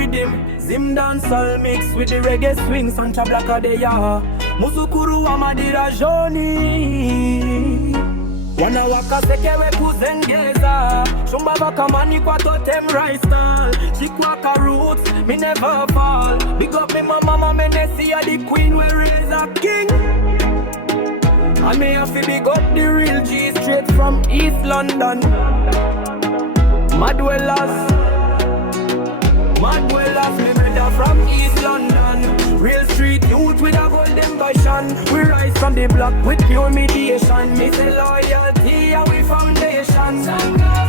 rhythm. Zimdancehall mix with the reggae swing. Sancha Blacka de ya Musukuru wa MADYIRAZHONI. Wana Kaseke weku Zengeza. Shumba Vakamanikwa Totem Shumba Chikwaka roots, me never fall. Big up me Mom Enesia, the queen we raise a king. And me have to big up the real G straight from East London. Mad Wellas, me brother from East London. Real street youth with a golden passion. We rise from the block with pure mediation. Me say loyalty and we foundation.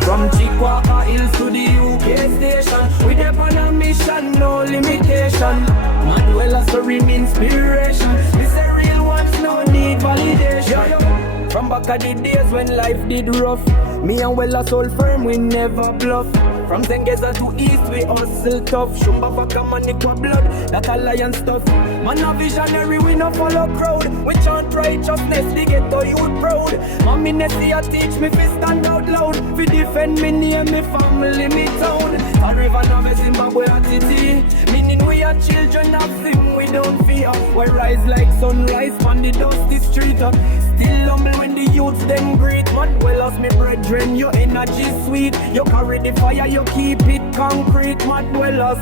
From Chikwaka hills to the UK station, we dey on a mission, no limitation. Mad Wellas story inspiration. Me say real ones no need validation. From back at the days when life did rough, me and Wellas hold firm, we never bluff. From Zengeza to East, we hustle tough. Shumba Vakamanikwa blood, that alliance stuff. Man a visionary, we no follow crowd. We chant righteousness, the Ghetto youth proud. Mom Enesia teach me fi stand out loud. Fi defend me name, me family, me town. A river Nave Zimbabwe attitude, meaning we are children of sin, we don't fear. We rise like sunrise on the dusty street. Still humble when the youths them greet. Mad Wellas me brethren, your energy sweet. You carry the fire, you keep it concrete. Mad Wellas,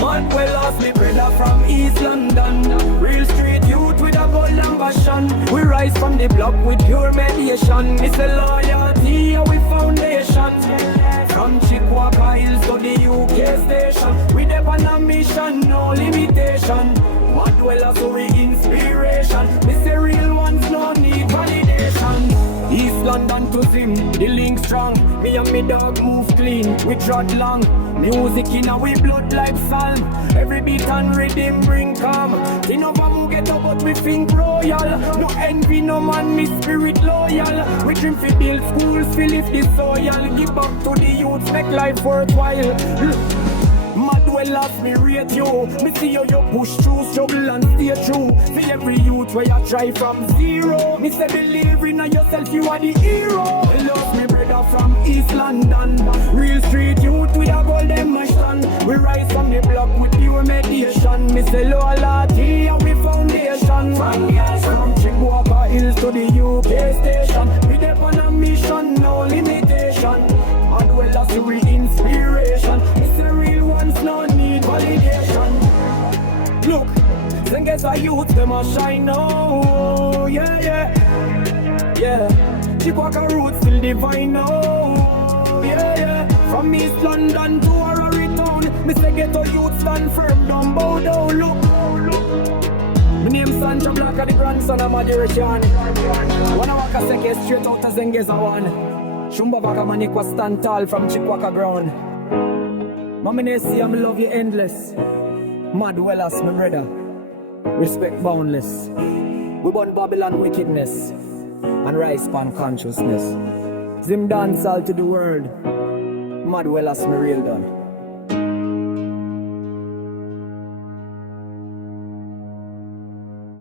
Mad Wellas, me brother from East London. Real street youth with a golden passion. We rise from the block with pure mediation. It's a loyalty and we foundation. From Chikwaka hills to the UK station, we dey on a mission, no limitation. Mad Wellas so we inspiration. Me say real ones no need validation. East London to Zim, the link strong. Me and me dog move clean, we trot long. Music in our blood like psalm. Every beat and rhythm bring calm. In over Ghetto but we think royal. No envy, no man, me spirit loyal. We dream fi build schools, fi lift the soil. Give back to the youth, make life worthwhile. Mad Wellas, me rate you. Me see how you push through, struggle and stay true. See every youth where you try from zero. Me say believe in yourself, you are the hero. Love me brother from East London. Real street youth with a golden mission. We rise from the block with pure mediation. Me say loyalty and we foundation. From Chikwaka hills to the UK station, we dey on a mission, no limitation. Mad Wellas we inspiration. Me say real ones no need validation. Look, Zengeza youth them a shine now. Yeah. Chikwaka roots still divine now. Yeah. From East London to Harare town, me say Ghetto youth stand firm, don't bow down. Look. My name Sancha Blacka, the grand son of MADYIRAZHONI. Wanna walk Kaseke straight out of Zengeza one. Shumba Vakamanikwa stand tall from Chikwaka ground. Mom Enesia, me love you endless. Mad Wellas, my brother. Respect boundless. We burn Babylon wickedness and rise upon consciousness. Zimdancehall to the world. Mad Wellas, my real done.